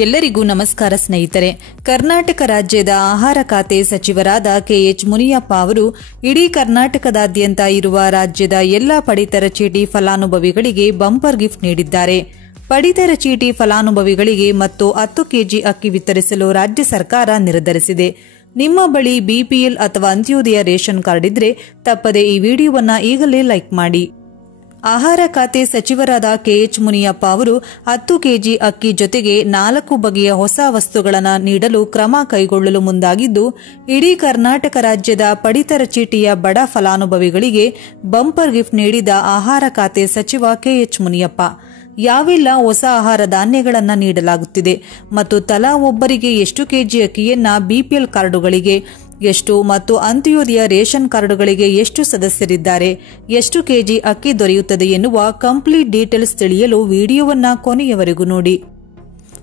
ಎಲ್ಲರಿಗೂ ನಮಸ್ಕಾರ ಸ್ನೇಹಿತರೆ. ಕರ್ನಾಟಕ ರಾಜ್ಯದ ಆಹಾರ ಖಾತೆ ಸಚಿವರಾದ ಕೆಎಚ್ ಮುನಿಯಪ್ಪ ಅವರು ಇಡೀ ಕರ್ನಾಟಕದಾದ್ಯಂತ ಇರುವ ರಾಜ್ಯದ ಎಲ್ಲಾ ಪಡಿತರ ಚೀಟಿ ಫಲಾನುಭವಿಗಳಿಗೆ ಬಂಪರ್ ಗಿಫ್ಟ್ ನೀಡಿದ್ದಾರೆ. ಪಡಿತರ ಚೀಟಿ ಫಲಾನುಭವಿಗಳಿಗೆ ಮತ್ತು 10 ಕೆಜಿ ಅಕ್ಕಿ ವಿತರಿಸಲು ರಾಜ್ಯ ಸರ್ಕಾರ ನಿರ್ಧರಿಸಿದೆ. ನಿಮ್ಮ ಬಳಿ ಬಿಪಿಎಲ್ ಅಥವಾ ಅಂತ್ಯೋದಯ ರೇಷನ್ ಕಾರ್ಡ್ ಇದ್ರೆ ತಪ್ಪದೆ ಈ ವಿಡಿಯೋವನ್ನು ಈಗಲೇ ಲೈಕ್ ಮಾಡಿ. ಆಹಾರ ಖಾತೆ ಸಚಿವರಾದ ಕೆಎಚ್ ಮುನಿಯಪ್ಪ ಅವರು 10 ಕೆಜಿ ಅಕ್ಕಿ ಜೊತೆಗೆ 4 ಬಗೆಯ ಹೊಸ ವಸ್ತುಗಳನ್ನು ನೀಡಲು ಕ್ರಮ ಕೈಗೊಳ್ಳಲು ಮುಂದಾಗಿದ್ದು, ಇಡೀ ಕರ್ನಾಟಕ ರಾಜ್ಯದ ಪಡಿತರ ಚೀಟಿಯ ಬಡ ಫಲಾನುಭವಿಗಳಿಗೆ ಬಂಪರ್ ಗಿಫ್ಟ್ ನೀಡಿದ ಆಹಾರ ಖಾತೆ ಸಚಿವ ಕೆಎಚ್ ಮುನಿಯಪ್ಪ, ಯಾವೆಲ್ಲ ಹೊಸ ಆಹಾರ ಧಾನ್ಯಗಳನ್ನು ನೀಡಲಾಗುತ್ತಿದೆ ಮತ್ತು ತಲಾ ಒಬ್ಬರಿಗೆ ಎಷ್ಟು ಕೆಜಿ ಅಕ್ಕಿಯನ್ನ ಬಿಪಿಎಲ್ ಕಾರ್ಡುಗಳಿಗೆ ಎಷ್ಟು ಮತ್ತು ಅಂತ್ಯೋದಯ ರೇಷನ್ ಕಾರ್ಡುಗಳಿಗೆ ಎಷ್ಟು ಸದಸ್ಯರಿದ್ದಾರೆ, ಎಷ್ಟು ಕೆಜಿ ಅಕ್ಕಿ ದೊರೆಯುತ್ತದೆ ಎನ್ನುವ ಕಂಪ್ಲೀಟ್ ಡೀಟೇಲ್ಸ್ ತಿಳಿಯಲು ವಿಡಿಯೋವನ್ನು ಕೊನೆಯವರೆಗೂ ನೋಡಿ.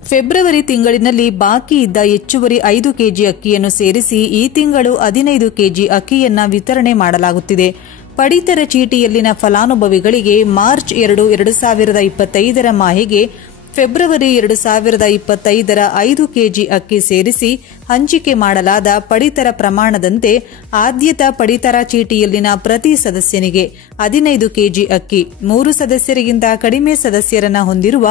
ಫೆಬ್ರವರಿ ತಿಂಗಳಿನಲ್ಲಿ ಬಾಕಿ ಇದ್ದ ಹೆಚ್ಚುವರಿ 5 ಕೆಜಿ ಅಕ್ಕಿಯನ್ನು ಸೇರಿಸಿ ಈ ತಿಂಗಳು 15 ಕೆಜಿ ಅಕ್ಕಿಯನ್ನ ವಿತರಣೆ ಮಾಡಲಾಗುತ್ತಿದೆ. ಪಡಿತರ ಚೀಟಿಯಲ್ಲಿನ ಫಲಾನುಭವಿಗಳಿಗೆ ಮಾರ್ಚ್ 2, 2025 ಮಾಹೆಗೆ ಫೆಬ್ರವರಿ 2025 5 ಕೆಜಿ ಅಕ್ಕಿ ಸೇರಿಸಿ ಹಂಚಿಕೆ ಮಾಡಲಾದ ಪಡಿತರ ಪ್ರಮಾಣದಂತೆ ಆದ್ಯತಾ ಪಡಿತರ ಚೀಟಿಯಲ್ಲಿನ ಪ್ರತಿ ಸದಸ್ಯನಿಗೆ 15 ಕೆಜಿ ಅಕ್ಕಿ, 3 ಸದಸ್ಯರಿಗಿಂತ ಕಡಿಮೆ ಸದಸ್ಯರನ್ನ ಹೊಂದಿರುವ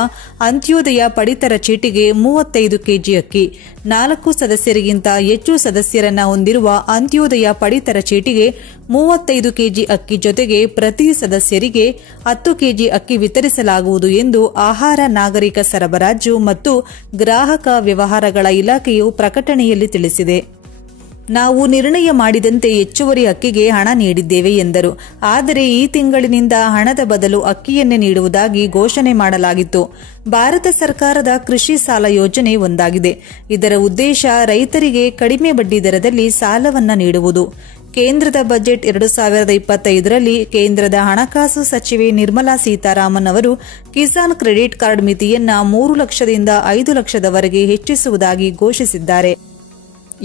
ಅಂತ್ಯೋದಯ ಪಡಿತರ ಚೀಟಿಗೆ 35 ಕೆಜಿ ಅಕ್ಕಿ, 4 ಸದಸ್ಯರಿಗಿಂತ ಹೆಚ್ಚು ಸದಸ್ಯರನ್ನ ಹೊಂದಿರುವ ಅಂತ್ಯೋದಯ ಪಡಿತರ ಚೀಟಿಗೆ 35 ಕೆಜಿ ಅಕ್ಕಿ ಜೊತೆಗೆ ಪ್ರತಿ ಸದಸ್ಯರಿಗೆ 10 ಕೆಜಿ ಅಕ್ಕಿ ವಿತರಿಸಲಾಗುವುದು ಎಂದು ಆಹಾರ, ನಾಗರಿಕ ಸರಬರಾಜು ಮತ್ತು ಗ್ರಾಹಕ ವ್ಯವಹಾರಗಳ ಇಲಾಖೆಯು ಪ್ರಕಟಣೆಯಲ್ಲಿ ತಿಳಿಸಿದೆ. ನಾವು ನಿರ್ಣಯ ಮಾಡಿದಂತೆ ಹೆಚ್ಚುವರಿ ಅಕ್ಕಿಗೆ ಹಣ ನೀಡಿದ್ದೇವೆ ಎಂದರು. ಆದರೆ ಈ ತಿಂಗಳಿನಿಂದ ಹಣದ ಬದಲು ಅಕ್ಕಿಯನ್ನೇ ನೀಡುವುದಾಗಿ ಘೋಷಣೆ ಮಾಡಲಾಗಿತ್ತು. ಭಾರತ ಸರ್ಕಾರದ ಕೃಷಿ ಸಾಲ ಯೋಜನೆ ಒಂದಾಗಿದೆ. ಇದರ ಉದ್ದೇಶ ರೈತರಿಗೆ ಕಡಿಮೆ ಬಡ್ಡಿ ದರದಲ್ಲಿ ಸಾಲವನ್ನ ನೀಡುವುದು. ಕೇಂದ್ರದ ಬಜೆಟ್ 2025ರಲ್ಲಿ ಕೇಂದ್ರದ ಹಣಕಾಸು ಸಚಿವೆ ನಿರ್ಮಲಾ ಸೀತಾರಾಮನ್ ಅವರು ಕಿಸಾನ್ ಕ್ರೆಡಿಟ್ ಕಾರ್ಡ್ ಮಿತಿಯನ್ನ 3 ಲಕ್ಷದಿಂದ 5 ಲಕ್ಷದವರೆಗೆ ಹೆಚ್ಚಿಸುವುದಾಗಿ ಘೋಷಿಸಿದ್ದಾರೆ.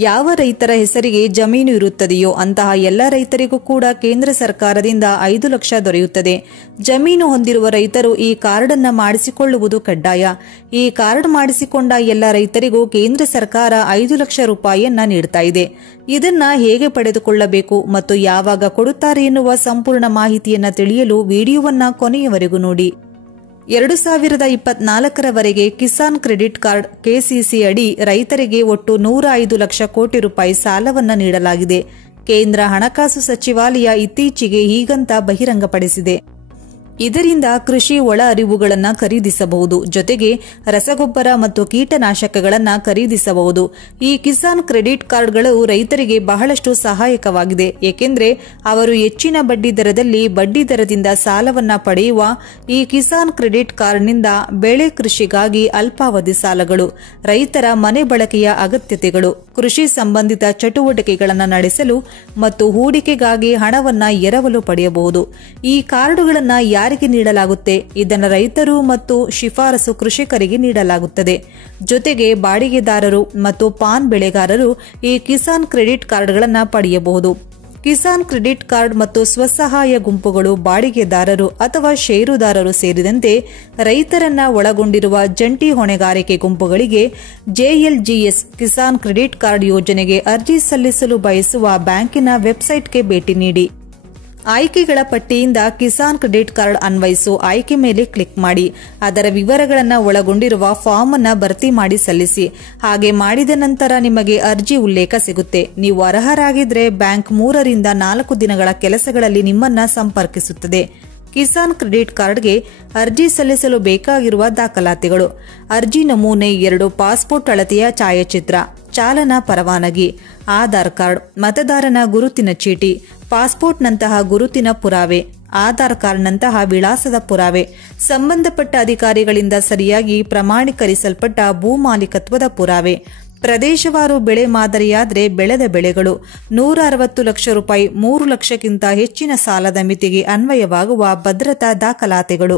ಯಾವ ರೈತರ ಹೆಸರಿಗೆ ಜಮೀನು ಇರುತ್ತದೆಯೋ ಅಂತಹ ಎಲ್ಲ ರೈತರಿಗೂ ಕೂಡ ಕೇಂದ್ರ ಸರ್ಕಾರದಿಂದ 5 ಲಕ್ಷ ದೊರೆಯುತ್ತದೆ. ಜಮೀನು ಹೊಂದಿರುವ ರೈತರು ಈ ಕಾರ್ಡ್ ಅನ್ನು ಮಾಡಿಸಿಕೊಳ್ಳುವುದು ಕಡ್ಡಾಯ. ಈ ಕಾರ್ಡ್ ಮಾಡಿಸಿಕೊಂಡ ಎಲ್ಲ ರೈತರಿಗೂ ಕೇಂದ್ರ ಸರ್ಕಾರ 5 ಲಕ್ಷ ರೂಪಾಯಿಯನ್ನ ನೀಡುತ್ತಾ ಇದೆ. ಇದನ್ನ ಹೇಗೆ ಪಡೆದುಕೊಳ್ಳಬೇಕು ಮತ್ತು ಯಾವಾಗ ಕೊಡುತ್ತಾರೆ ಎನ್ನುವ ಸಂಪೂರ್ಣ ಮಾಹಿತಿಯನ್ನ ತಿಳಿಯಲು ವಿಡಿಯೋವನ್ನ ಕೊನೆಯವರೆಗೂ ನೋಡಿ. 2024ರವರೆಗೆ ಕಿಸಾನ್ ಕ್ರೆಡಿಟ್ ಕಾರ್ಡ್ ಕೆಸಿಸಿ ಅಡಿ ರೈತರಿಗೆ ಒಟ್ಟು 105 ಲಕ್ಷ ಕೋಟಿ ರೂಪಾಯಿ ಸಾಲವನ್ನು ನೀಡಲಾಗಿದೆ. ಕೇಂದ್ರ ಹಣಕಾಸು ಸಚಿವಾಲಯ ಇತ್ತೀಚೆಗೆ ಹೀಗಂತ ಬಹಿರಂಗಪಡಿಸಿದೆ. ಇದರಿಂದ ಕೃಷಿ ಒಳ ಅರಿವುಗಳನ್ನು ಖರೀದಿಸಬಹುದು, ಜೊತೆಗೆ ರಸಗೊಬ್ಬರ ಮತ್ತು ಕೀಟನಾಶಕಗಳನ್ನು ಖರೀದಿಸಬಹುದು. ಈ ಕಿಸಾನ್ ಕ್ರೆಡಿಟ್ ಕಾರ್ಡ್ಗಳು ರೈತರಿಗೆ ಬಹಳಷ್ಟು ಸಹಾಯಕವಾಗಿದೆ, ಏಕೆಂದರೆ ಅವರು ಹೆಚ್ಚಿನ ಬಡ್ಡಿ ದರದಲ್ಲಿ ಬಡ್ಡಿ ದರದಿಂದ ಸಾಲವನ್ನ ಪಡೆಯುವ ಈ ಕಿಸಾನ್ ಕ್ರೆಡಿಟ್ ಕಾರ್ಡ್ನಿಂದ ಬೆಳೆ ಕೃಷಿಗಾಗಿ ಅಲ್ಪಾವಧಿ ಸಾಲಗಳು, ರೈತರ ಮನೆ ಬಳಕೆಯ ಅಗತ್ಯತೆಗಳು, ಕೃಷಿ ಸಂಬಂಧಿತ ಚಟುವಟಿಕೆಗಳನ್ನು ನಡೆಸಲು ಮತ್ತು ಹೂಡಿಕೆಗಾಗಿ ಹಣವನ್ನ ಎರವಲು ಪಡೆಯಬಹುದು. ಈ ಕಾರ್ಡುಗಳನ್ನು ಯಾರಿಗೆ ನೀಡಲಾಗುತ್ತೆ? ಇದನ್ನು ರೈತರು ಮತ್ತು ಶಿಫಾರಸು ಕೃಷಿಕರಿಗೆ ನೀಡಲಾಗುತ್ತದೆ. ಜೊತೆಗೆ ಬಾಡಿಗೆದಾರರು ಮತ್ತು ಪಾನ್ ಬೆಳೆಗಾರರು ಈ ಕಿಸಾನ್ ಕ್ರೆಡಿಟ್ ಕಾರ್ಡ್ಗಳನ್ನು ಪಡೆಯಬಹುದು. ಕಿಸಾನ್ ಕ್ರೆಡಿಟ್ ಕಾರ್ಡ್ ಮತ್ತು ಸ್ವಸಹಾಯ ಗುಂಪುಗಳು, ಬಾಡಿಗೆದಾರರು ಅಥವಾ ಷೇರುದಾರರು ಸೇರಿದಂತೆ ರೈತರನ್ನ ಒಳಗೊಂಡಿರುವ ಜಂಟಿ ಹೊಣೆಗಾರಿಕೆ ಗುಂಪುಗಳಿಗೆ ಜೆಎಲ್ಜಿಎಸ್ ಕಿಸಾನ್ ಕ್ರೆಡಿಟ್ ಕಾರ್ಡ್ ಯೋಜನೆಗೆ ಅರ್ಜಿ ಸಲ್ಲಿಸಲು ಬಯಸುವ ಬ್ಯಾಂಕಿನ ವೆಬ್ಸೈಟ್ಗೆ ಭೇಟಿ ನೀಡಿ. ಆಯ್ಕೆಗಳ ಪಟ್ಟಿಯಿಂದ ಕಿಸಾನ್ ಕ್ರೆಡಿಟ್ ಕಾರ್ಡ್ ಅನ್ವಯಿಸು ಆಯ್ಕೆ ಮೇಲೆ ಕ್ಲಿಕ್ ಮಾಡಿ. ಅದರ ವಿವರಗಳನ್ನು ಒಳಗೊಂಡಿರುವ ಫಾರ್ಮ್ ಅನ್ನು ಭರ್ತಿ ಮಾಡಿ ಸಲ್ಲಿಸಿ. ಹಾಗೆ ಮಾಡಿದ ನಂತರ ನಿಮಗೆ ಅರ್ಜಿ ಉಲ್ಲೇಖ ಸಿಗುತ್ತೆ. ನೀವು ಅರ್ಹರಾಗಿದ್ದರೆ ಬ್ಯಾಂಕ್ 3 ರಿಂದ 4 ದಿನಗಳ ಕೆಲಸಗಳಲ್ಲಿ ನಿಮ್ಮನ್ನ ಸಂಪರ್ಕಿಸುತ್ತದೆ. ಕಿಸಾನ್ ಕ್ರೆಡಿಟ್ ಕಾರ್ಡ್ಗೆ ಅರ್ಜಿ ಸಲ್ಲಿಸಲು ಬೇಕಾಗಿರುವ ದಾಖಲಾತಿಗಳು: ಅರ್ಜಿ ನಮೂನೆ 2 ಪಾಸ್ಪೋರ್ಟ್ ಅಳತೆಯ ಛಾಯಾಚಿತ್ರ, ಚಾಲನಾ ಪರವಾನಗಿ, ಆಧಾರ್ ಕಾರ್ಡ್, ಮತದಾರನ ಗುರುತಿನ ಚೀಟಿ, ಪಾಸ್ಪೋರ್ಟ್ನಂತಹ ಗುರುತಿನ ಪುರಾವೆ, ಆಧಾರ್ ಕಾರ್ಡ್ನಂತಹ ವಿಳಾಸದ ಪುರಾವೆ, ಸಂಬಂಧಪಟ್ಟ ಅಧಿಕಾರಿಗಳಿಂದ ಸರಿಯಾಗಿ ಪ್ರಮಾಣೀಕರಿಸಲ್ಪಟ್ಟ ಭೂ ಮಾಲೀಕತ್ವದ ಪುರಾವೆ, ಪ್ರದೇಶವಾರು ಬೆಳೆ ಮಾದರಿಯಾದರೆ ಬೆಳೆದ ಬೆಳೆಗಳು, 160 ಲಕ್ಷ ರೂಪಾಯಿ 3 ಲಕ್ಷಕ್ಕಿಂತ ಹೆಚ್ಚಿನ ಸಾಲದ ಮಿತಿಗೆ ಅನ್ವಯವಾಗುವ ಭದ್ರತಾ ದಾಖಲಾತಿಗಳು.